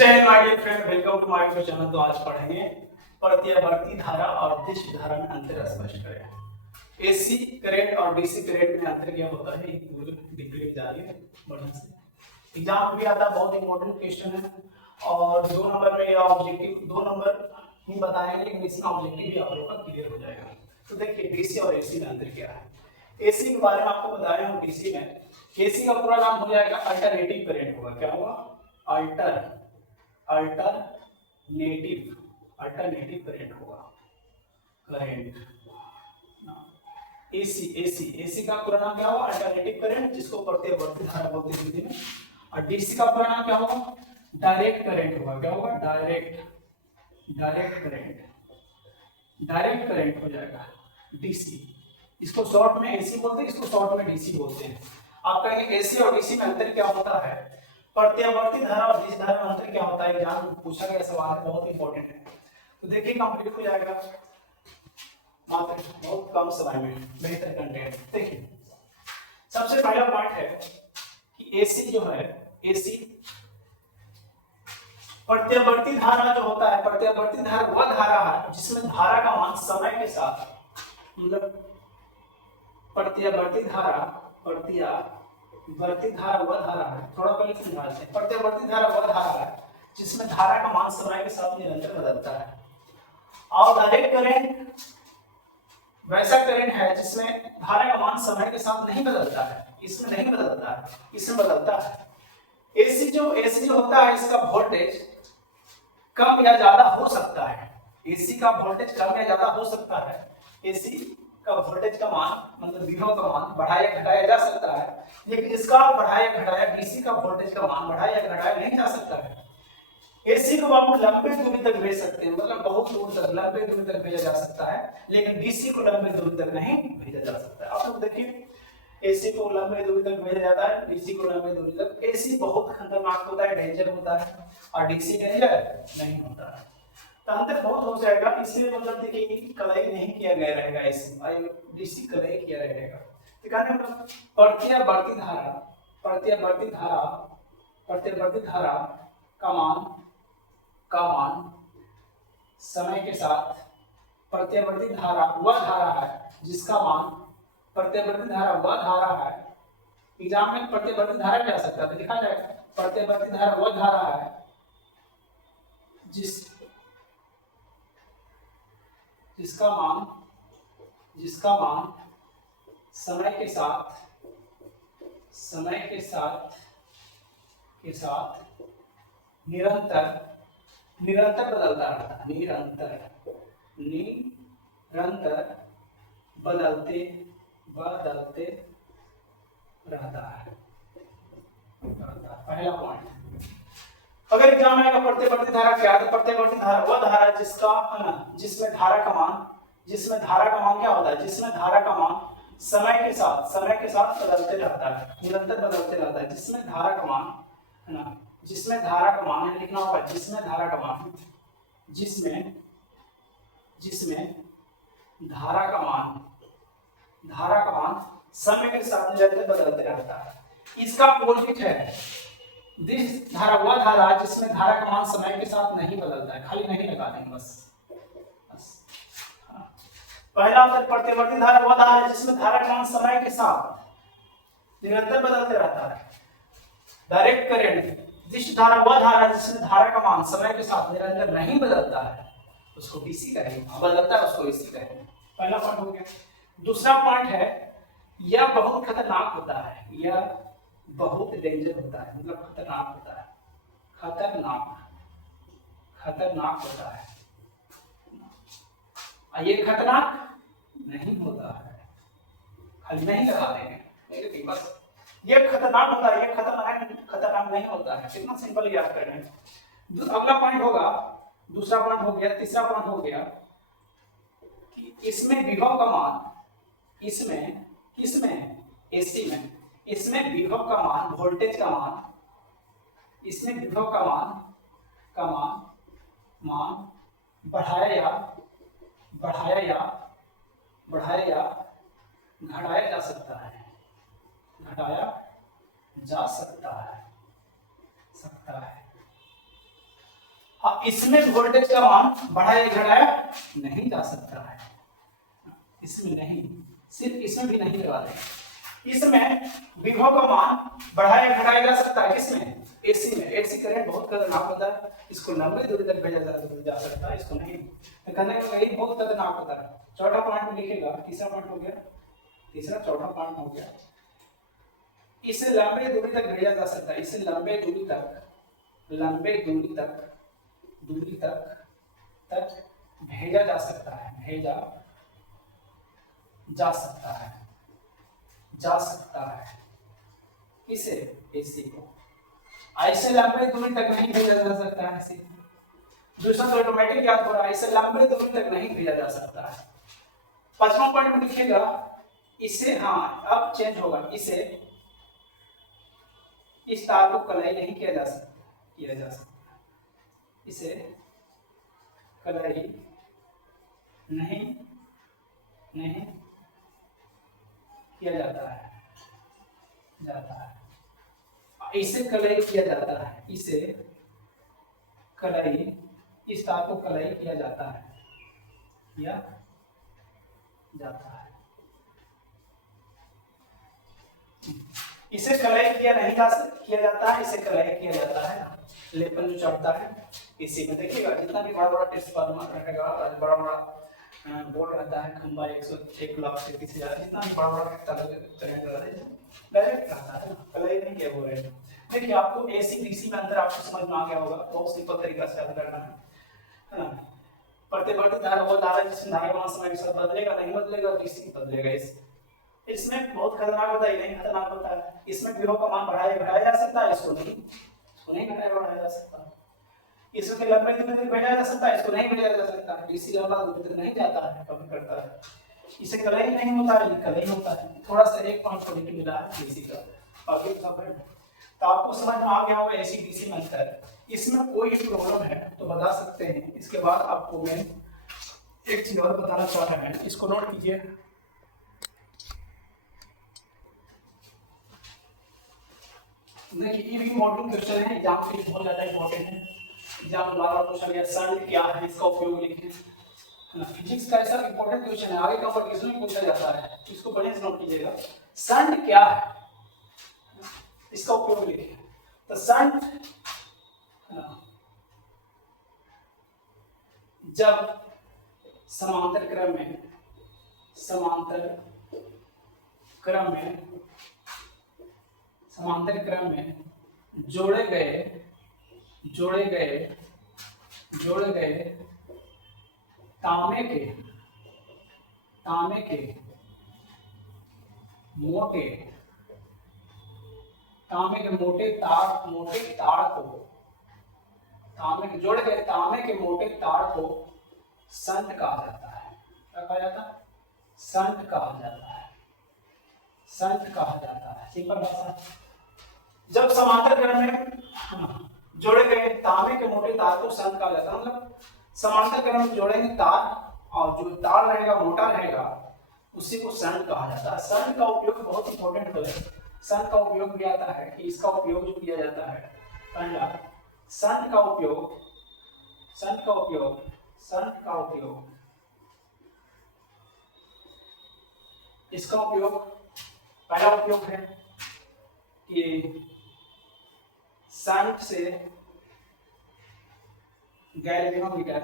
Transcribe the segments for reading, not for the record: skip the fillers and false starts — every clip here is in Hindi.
जय हिंद my dear friend, welcome to my YouTube channel. तो आज पढ़ेंगे प्रत्यावर्ती धारा और दिश धारा में अंतर स्पष्ट करें। एसी करंट और डीसी करंट में अंतर क्या होता है, एक पूरी डिटेल जा रही है बढ़िया से। एग्जाम भी आता है, बहुत इंपॉर्टेंट क्वेश्चन है और 2 नंबर में या ऑब्जेक्टिव 2 नंबर ही बताएंगे, लेकिन इसमें ऑब्जेक्टिव भी आप लोग का क्लियर हो जाएगा। तो देखिए डीसी और एसी में अंतर क्या है। एसी के बारे में आपको बताया हूं। डीसी में एसी का पूरा नाम हो जाएगा अल्टरनेटिव करंट होगा। क्या होगा? अल्टरनेटिव करंट होगा। करंट एसी का पूरा नाम क्या होगा? अल्टरनेटिव करंट, जिसको प्रत्यावर्ती धारा बोलते हैं हिंदी में। और डीसी का पूरा नाम क्या होगा? डायरेक्ट करंट होगा। क्या होगा? डायरेक्ट करंट हो जाएगा डीसी। इसको शॉर्ट में एसी बोलते हैं, इसको शॉर्ट में डीसी बोलते हैं। आप कहेंगे एसी और डीसी में अंतर क्या होता है, प्रत्यावर्ती धारा और दिश धारा में अंतर क्या होता है। एग्जाम पूछा गया सवाल है, बहुत इंपॉर्टेंट है। तो देखिए कंप्लीट हो जाएगा मात्र बहुत कम समय में, बेहतर कंटेंट। देखिए सबसे पहला पार्ट है कि एसी जो है, एसी प्रत्यावर्ती धारा जो होता है, प्रत्यावर्ती धारा वह धारा है जिसमें धारा का मान समय के साथ, मतलब प्रत्यावर्ती धारा वह धारा है, थोड़ा पहले समझाते हैं। प्रत्यावर्ती धारा वह धारा है जिसमें धारा का मान समय के साथ निरंतर बदलता है। और डायरेक्ट करंट वैसा करंट है जिसमें धारा का मान समय के साथ नहीं बदलता है। इसमें नहीं बदलता है, इसमें बदलता है। एसी जो होता है, इसका वोल्टेज कम या ज्यादा हो सकता है। एसी का वोल्टेज कम या ज्यादा हो सकता है। एसी का वोल्टेज का मान, मतलब विभव का मान बढ़ाया घटाया जा सकता है, लेकिन इसका बढ़ाया घटाया डीसी का वोल्टेज का मान बढ़ाया घटाया नहीं जा सकता है। एसी को आप लंबे दूरी तक भेज सकते हैं, मतलब बहुत दूर तक, लंबे दूरी तक भेजा जा सकता है, लेकिन डीसी को लंबे दूरी तक नहीं भेजा जा सकता है। आप लोग देखिए एसी को लंबे दूरी तक भेजा जाता है, डीसी को लंबे दूरी तक। एसी बहुत खतरनाक होता है, डेंजर होता है, और डीसी डेंजर नहीं होता है। तो अंतर बहुत हो जाएगा। इसलिए मतलब देखिए कलई नहीं किया गया रहेगा, एसी डीसी कलई किया रहेगा। तो कहने मतलब प्रत्यावर्ती धारा का मान समय के साथ, प्रत्यावर्ती धारा वह धारा है जिसका मान, प्रत्यावर्ती धारा वह धारा है। एग्जाम में प्रत्यावर्ती धारा क्या सकता है, लिखा जाएगा प्रत्यावर्ती धारा वह धारा है जिसका मान समय के साथ निरंतर बदलता रहता है। निरंतर बदलते रहता है। पहला पॉइंट। अगर एग्जाम में आएगा प्रत्यावर्ती धारा क्या है, तो प्रत्यावर्ती धारा वह धारा है जिसमें धारा का मान क्या होता है, जिसमें धारा का मान समय के साथ बदलते रहता है, निरंतर बदलते रहता है। जिसमें धारा का मान है ना, जिसमें धारा का मान लिखना होगा, जिसमें धारा का मान समय के साथ निरंतर बदलते रहता है। इसका अपोजिट है दिश धारा वह धारा जिसमें धारा का मान समय के साथ नहीं बदलता है। खाली नहीं लगा देंगे बस। पहला अंतर प्रत्यावर्ती धारा वह धारा है जिसमें धारा का मान समय के साथ निरंतर बदलते रहता है। डायरेक्ट करंट दिश धारा वह धारा है जिसमें धारा का मान समय के साथ निरंतर नहीं बदलता है, उसको डीसी कहेंगे। बदलता है उसको एसी कहेंगे। पहला पॉइंट हो गया। दूसरा पॉइंट है यह बहुत खतरनाक होता है, यह बहुत डेंजर होता है, मतलब खतरनाक होता है। खतरनाक होता है। ये खतरनाक नहीं होता है, खाली नहीं लगा देंगे बस। ये खतरनाक होता है, ये खतरनाक नहीं होता है। कितना सिंपल याद करना है। अगला पॉइंट होगा, दूसरा पॉइंट हो गया। तीसरा पॉइंट हो गया कि इसमें विभव का मान, एसी में इसमें विभव का मान, वोल्टेज का मान, इसमें विभव का मान बढ़ाया या घटाया जा सकता है। हाँ, इसमें वोल्टेज का मान बढ़ाया घटाया नहीं जा सकता है, इसमें नहीं, सिर्फ इसमें भी नहीं लगा दें। इसमें विभव का मान बढ़ाया घटाया जा सकता है, किसमें? एसी में। एसी करंट बहुत खतरनाक होता है, इसको लंबी दूरी तक भेजा जा सकता है, इसको नहीं। तो कहने का यही बहुत खतरनाक होता है। चौथा पॉइंट में लिखेगा, तीसरा पॉइंट हो गया, तीसरा चौथा पॉइंट हो गया। इसे लंबे दूरी तक भेजा जा सकता है, इसे लंबे दूरी तक, लंबे दूरी तक, दूरी तक भेजा जा सकता है, भेजा जा सकता है, जा सकता है। इसे एसी को ऐसे लंबे दूरी तक नहीं भेजा जा सकता है, ऐसे दूसरा तो ऑटोमेटिक याद हो रहा है, इसे लंबे दूरी तक नहीं भेजा जा सकता है। पांचवा पॉइंट में लिखिएगा, इसे, हाँ अब चेंज होगा, इसे, इस तार को कलाई नहीं किया जा सकता, इसे कलाई नहीं किया जाता है, इसे कलाई किया जाता है, इसे कलाई, इस तार को कलाई किया जाता है, इसे कलाई किया जाता है, इसे कलाई किया जाता है ना, लेपन जो चढ़ता है इसी में। देखिएगा जितना भी बड़ा बड़ा ट्रांसफार्मर रहेगा, बड़ा बड़ा बोर्ड रहता है, खंबा 101 लाख से 30,000, जितना भी बड़ा बड़ा करंट डायरेक्ट रहता है, कलाई नहीं किया हुआ है। देखिए आपको एसी डीसी में अंतर आपको समझ में आ गया होगा, बहुत सिंपल तरीका से याद करना है ना। प्रतिवर्ती धारा वो धारा जिसमें धारा समय के साथ बदलेगा नहीं बदलेगा, डीसी बदलेगा। इसमें बहुत खतरनाक होता है, नहीं खतरनाक होता है। इसमें विभव का मान बढ़ाया जा सकता है, इसको नहीं बढ़ाया जा सकता। इसको लंबे दूरी तक भेजा जा सकता है, इसको नहीं भेजा जा सकता। डीसी लंबा दूरी तक नहीं जाता है, कभी करता है। इसे कलई नहीं होता है, कलई होता है। थोड़ा सा एक पॉइंट को मिला है डीसी का, बाकी सब है। तो आपको समझ में आ गया होगा एसी डीसी में अंतर। इसमें कोई प्रॉब्लम है तो बता सकते हैं। इसके बाद आपको मैं एक चीज और बताना चाह रहा है, इसको नोट कीजिए। देखिए ये भी मॉडल क्वेश्चन है, एग्जाम के लिए बहुत ज्यादा इंपॉर्टेंट है। एग्जाम द्वारा पूछा गया संड क्या है, इसका उपयोग लिखें। फिजिक्स का ऐसा इंपॉर्टेंट क्वेश्चन है, आगे कंपटीशन में पूछा जाता है, इसको बढ़िया से नोट कीजिएगा। संड क्या है, इसका उपयोग लिखें। तो संड जब समांतर क्रम में जोड़े गए तांबे के मोटे तार को संड कहा जाता है। क्या कहा जाता है? संड कहा जाता है। सिंपल भाषा, जब समांतर क्रम में जोड़े गए तांबे के मोटे तार को संड कहा जाता है। मतलब समांतर क्रम में जोड़ेंगे तार, और जो तार रहेगा मोटा रहेगा उसी को संड कहा जाता है। संड का उपयोग बहुत इंपॉर्टेंट है। संड का उपयोग भी आता है कि इसका उपयोग जो किया जाता है, पहला संड का उपयोग इसका उपयोग, पहला उपयोग है कि संड से गैल्वेनोमीटर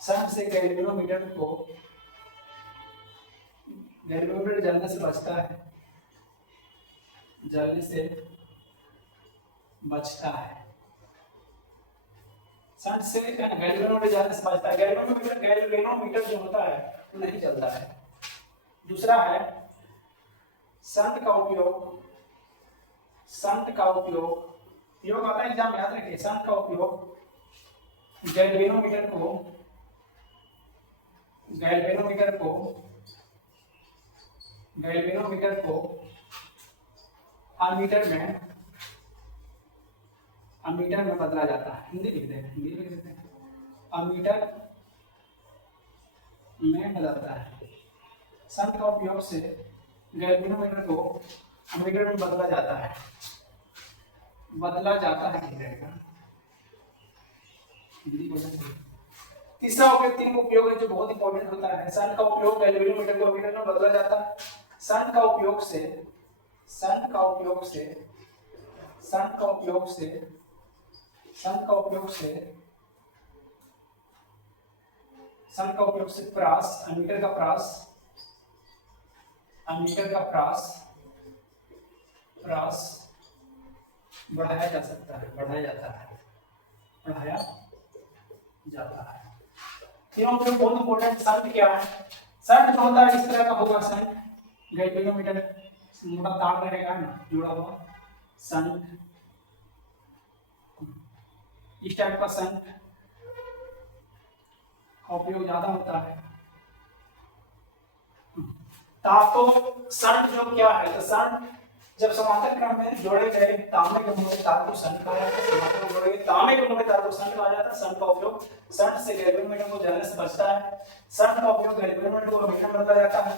संड से गैल्वेनोमीटर जलने से बचता है, संड से गैल्वेनोमीटर जलने से बचता है। गैल्वेनोमीटर जो होता है वो नहीं चलता है। दूसरा है संड का उपयोग आता है एग्जाम में, याद रखिए। संड का उपयोग गैल्वेनोमीटर को अमीटर में बदला जाता है। हिंदी लिख देते हैं, अमीटर में बदलता है। संड का उपयोग से गैल्वेनोमीटर को एमीटर में बदला जाता है, एमीटर का। तीसरा उपयोग, तीन उपयोग है जो बहुत इंपॉर्टेंट होता है। सन का उपयोग गैल्वेनोमीटर को एमीटर में बदला जाता है। सन का उपयोग से प्रास, एमीटर का प्रास बढ़ाया जाता है। तीनों उपयोग बहुत इंपॉर्टेंट। सन क्या है? सन जो होता है इस तरह का होगा, सन गैल्वेनोमीटर मोटा तार रहेगा ना जुड़ा हुआ, सन इस टाइप का सन का उपयोग ज्यादा होता है। तो सन जो क्या है, तो सन जब समांतर क्रम में जोड़े गए तांबे के मोटे तार को सन कहा जाता है। समांतर में जोड़े गए तांबे के मोटे तार को सन कहा जाता है। सन का उपयोग, सन से गैल्वेनोमीटर को जलने से बचता है। सन का उपयोग गैल्वेनोमीटर को एमीटर में बदला जाता है,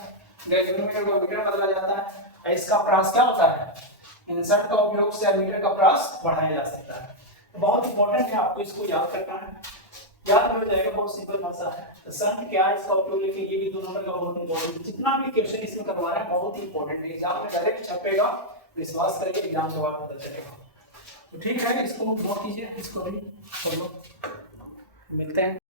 गैल्वेनोमीटर को एमीटर में बदला जाता है। इसका प्रास क्या होता है? सन का उपयोग से एमीटर का प्रास बढ़ाया जा सकता है। तो बहुत इंपॉर्टेंट है, आपको इसको याद करना है। याद हो जाएगा, बहुत सिंपल भाषा है। तो सन क्या है, इसका उपयोग लेके ये भी 2 नंबर का बहुत इंपॉर्टेंट। जितना भी क्वेश्चन इसमें करवा रहे हैं बहुत ही इंपॉर्टेंट है, एग्जाम में डायरेक्ट छपेगा, विश्वास करिए एग्जाम के बाद पता चलेगा। तो ठीक है, इसको नोट कीजिए, इसको भी फॉलो। मिलते हैं।